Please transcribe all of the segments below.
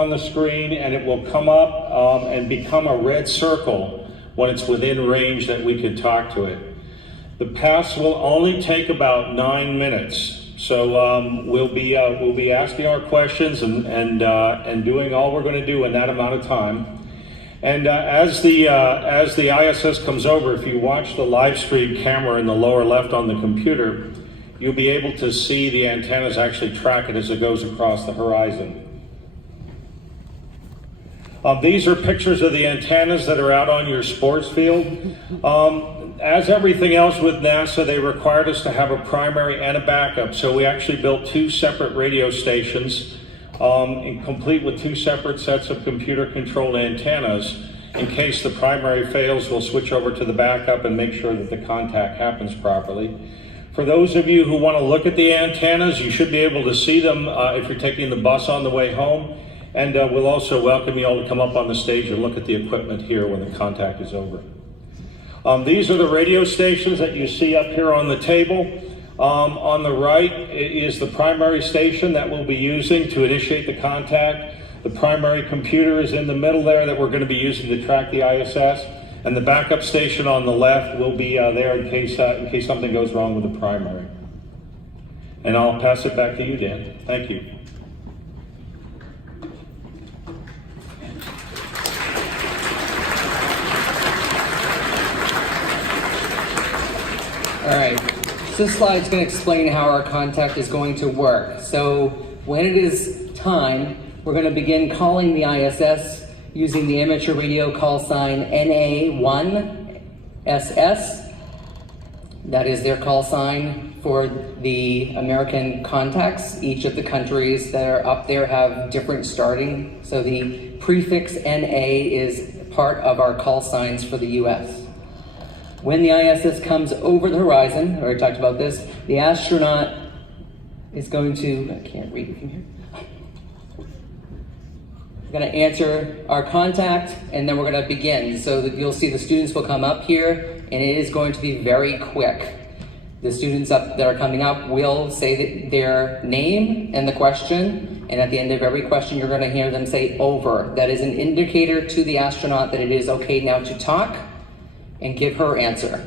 on the screen, and it will come up and become a red circle when it's within range that we could talk to it. The pass will only take about 9 minutes. So we'll be asking our questions and doing all we're going to do in that amount of time. And as the ISS comes over, if you watch the live stream camera in the lower left on the computer, you'll be able to see the antennas actually track it as it goes across the horizon. These are pictures of the antennas that are out on your sports field. As everything else with NASA, they required us to have a primary and a backup, so we actually built 2 separate radio stations, complete with 2 separate sets of computer-controlled antennas. In case the primary fails, we'll switch over to the backup and make sure that the contact happens properly. For those of you who want to look at the antennas, you should be able to see them if you're taking the bus on the way home. And we'll also welcome you all to come up on the stage and look at the equipment here when the contact is over. These are the radio stations that you see up here on the table. On the right is the primary station that we'll be using to initiate the contact. The primary computer is in the middle there that we're going to be using to track the ISS. And the backup station on the left will be there in case something goes wrong with the primary. And I'll pass it back to you, Dan. Thank you. All right. This slide's going to explain how our contact is going to work. So when it is time, we're going to begin calling the ISS using the amateur radio call sign NA1SS. That is their call sign for the American contacts. Each of the countries that are up there have different starting. So the prefix NA is part of our call signs for the US. When the ISS comes over the horizon, I already talked about this, the astronaut is going to, I can't read it from here. We're going to answer our contact, and then we're going to begin. So that you'll see the students will come up here, and it is going to be very quick. The students that are coming up will say their name and the question, and at the end of every question, you're going to hear them say over. That is an indicator to the astronaut that it is okay now to talk and give her answer.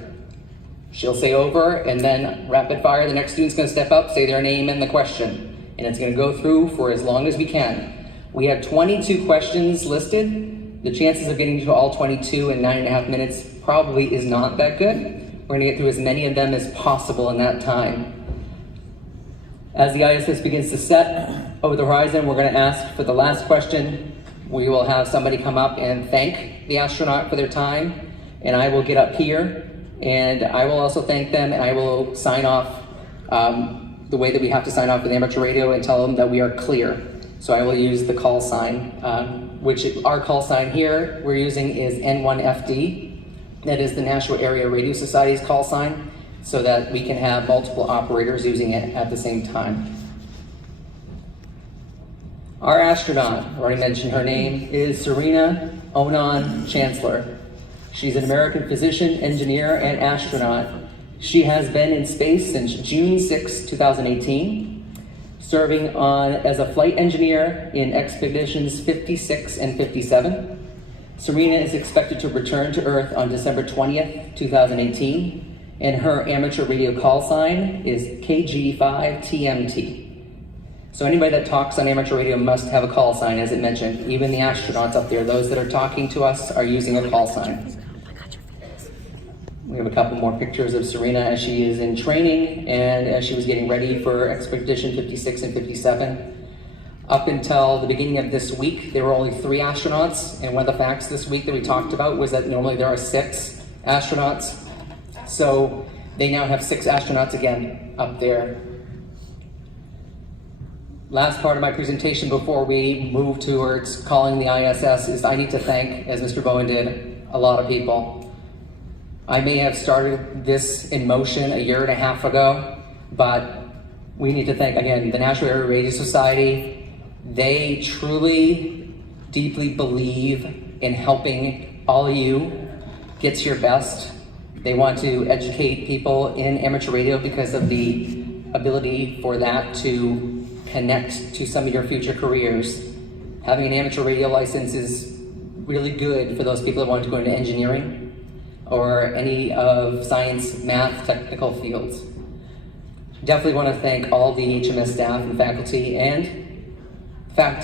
She'll say over, and then rapid fire, the next student's gonna step up, say their name and the question. And it's gonna go through for as long as we can. We have 22 questions listed. The chances of getting to all 22 in 9.5 minutes probably is not that good. We're gonna get through as many of them as possible in that time. As the ISS begins to set over the horizon, we're gonna ask for the last question. We will have somebody come up and thank the astronaut for their time. And I will get up here, and I will also thank them, and I will sign off the way that we have to sign off with amateur radio and tell them that we are clear. So I will use the call sign, which our call sign here we're using is N1FD. That is the Nashua Area Radio Society's call sign, so that we can have multiple operators using it at the same time. Our astronaut, I already mentioned her name, is Serena Onan Chancellor. She's an American physician, engineer, and astronaut. She has been in space since June 6, 2018, serving as a flight engineer in expeditions 56 and 57. Serena is expected to return to Earth on December 20th, 2018, and her amateur radio call sign is KG5TMT. So anybody that talks on amateur radio must have a call sign, as it mentioned. Even the astronauts up there, those that are talking to us, are using a call sign. We have a couple more pictures of Serena as she is in training and as she was getting ready for Expedition 56 and 57. Up until the beginning of this week, there were only 3 astronauts, and one of the facts this week that we talked about was that normally there are 6 astronauts. So they now have 6 astronauts again up there. Last part of my presentation before we move towards calling the ISS is I need to thank, as Mr. Bowen did, a lot of people. I may have started this in motion 1.5 years ago, but we need to thank, again, the Nashua Area Radio Society. They truly, deeply believe in helping all of you get to your best. They want to educate people in amateur radio because of the ability for that to connect to some of your future careers. Having an amateur radio license is really good for those people that want to go into engineering or any of science, math, technical fields. Definitely want to thank all the HMS staff and faculty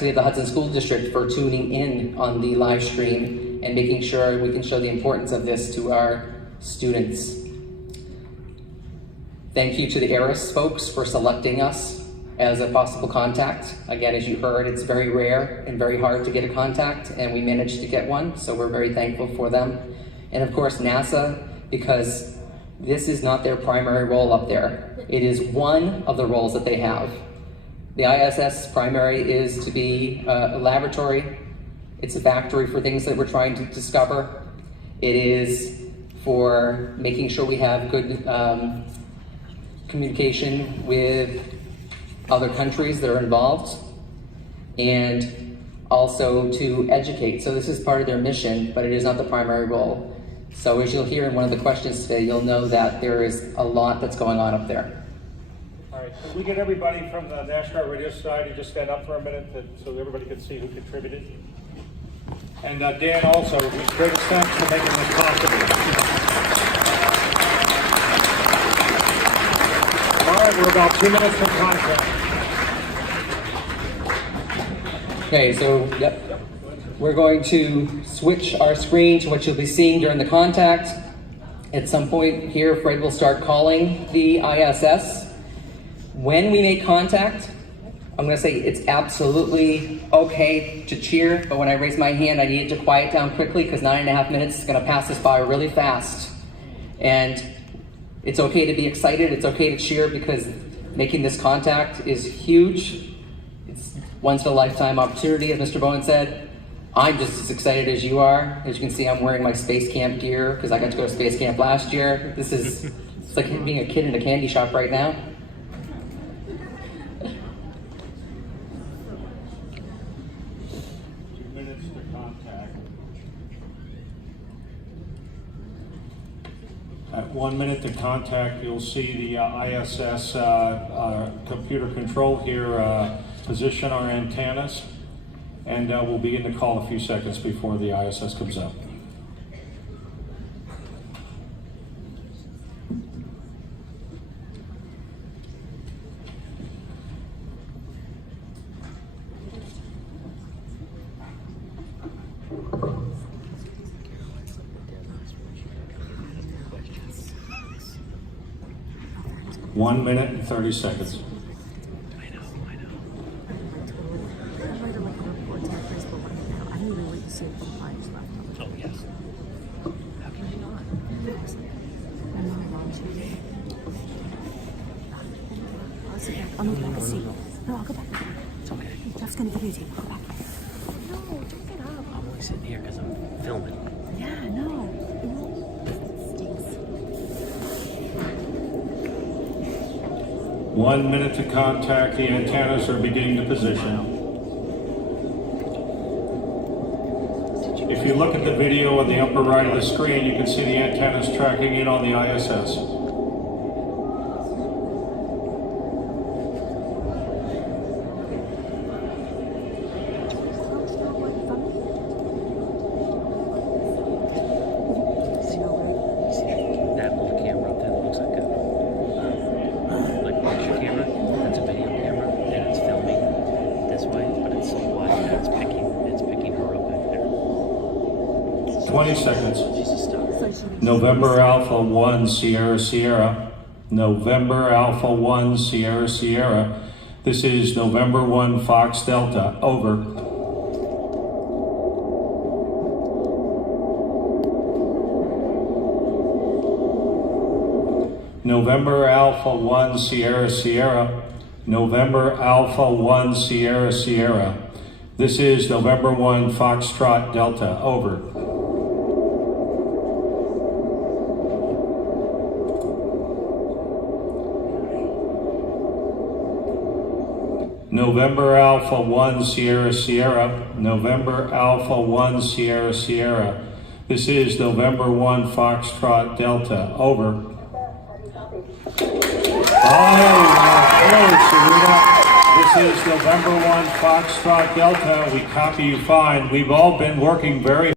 of the Hudson School District for tuning in on the live stream and making sure we can show the importance of this to our students. Thank you to the ARIS folks for selecting us as a possible contact. Again, as you heard, it's very rare and very hard to get a contact, and we managed to get one, so we're very thankful for them. And of course, NASA, because this is not their primary role up there. It is one of the roles that they have. The ISS primary is to be a laboratory. It's a factory for things that we're trying to discover. It is for making sure we have good communication with other countries that are involved, and also to educate. So this is part of their mission, but it is not the primary role. So as you'll hear in one of the questions today, you'll know that there is a lot that's going on up there. All right, can we get everybody from the Nashua Radio Society just stand up for a minute so everybody can see who contributed? And Dan also, greatest thanks for making this possible. All right, we're about 2 minutes from contact. Okay, so we're going to switch our screen to what you'll be seeing during the contact. At some point here, Fred will start calling the ISS. When we make contact, I'm going to say it's absolutely okay to cheer, but when I raise my hand, I need to quiet down quickly because 9.5 minutes is going to pass us by really fast. And it's okay to be excited, it's okay to cheer, because making this contact is huge. It's once in a lifetime opportunity, as Mr. Bowen said. I'm just as excited as you are. As you can see, I'm wearing my space camp gear because I got to go to space camp last year. It's like being a kid in a candy shop right now. At 1 minute to contact, you'll see the ISS computer control here position our antennas, and we'll begin to call a few seconds before the ISS comes up. One minute and 30 seconds. Oh, yes. How can I not? I'll sit back. I'll move back a seat. No, I'll go back. It's okay. Jeff's gonna videotape. I'll go back. No, don't get up. I'm only sitting here because I'm filming. Yeah, no. It stinks. 1 minute to contact. The antennas are beginning to position. If you look at the video on the upper right of the screen, you can see the antennas tracking in on the ISS. That little camera up there that looks like a picture camera. That's a video camera, and it's filming this way, but it's so wide that it's picking her up back there. 20 seconds. Jesus, stop. November Alpha 1 Sierra Sierra. November Alpha 1 Sierra Sierra. This is November 1 Fox Delta. Over. November Alpha 1 Sierra Sierra. November Alpha 1 Sierra Sierra. This is November 1 Foxtrot Delta. Over. November Alpha 1 Sierra Sierra. November Alpha 1 Sierra Sierra. This is November 1 Foxtrot Delta. Over. Oh, hello, Serena. This This is November 1 Foxtrot Delta. We copy you fine. We've all been working very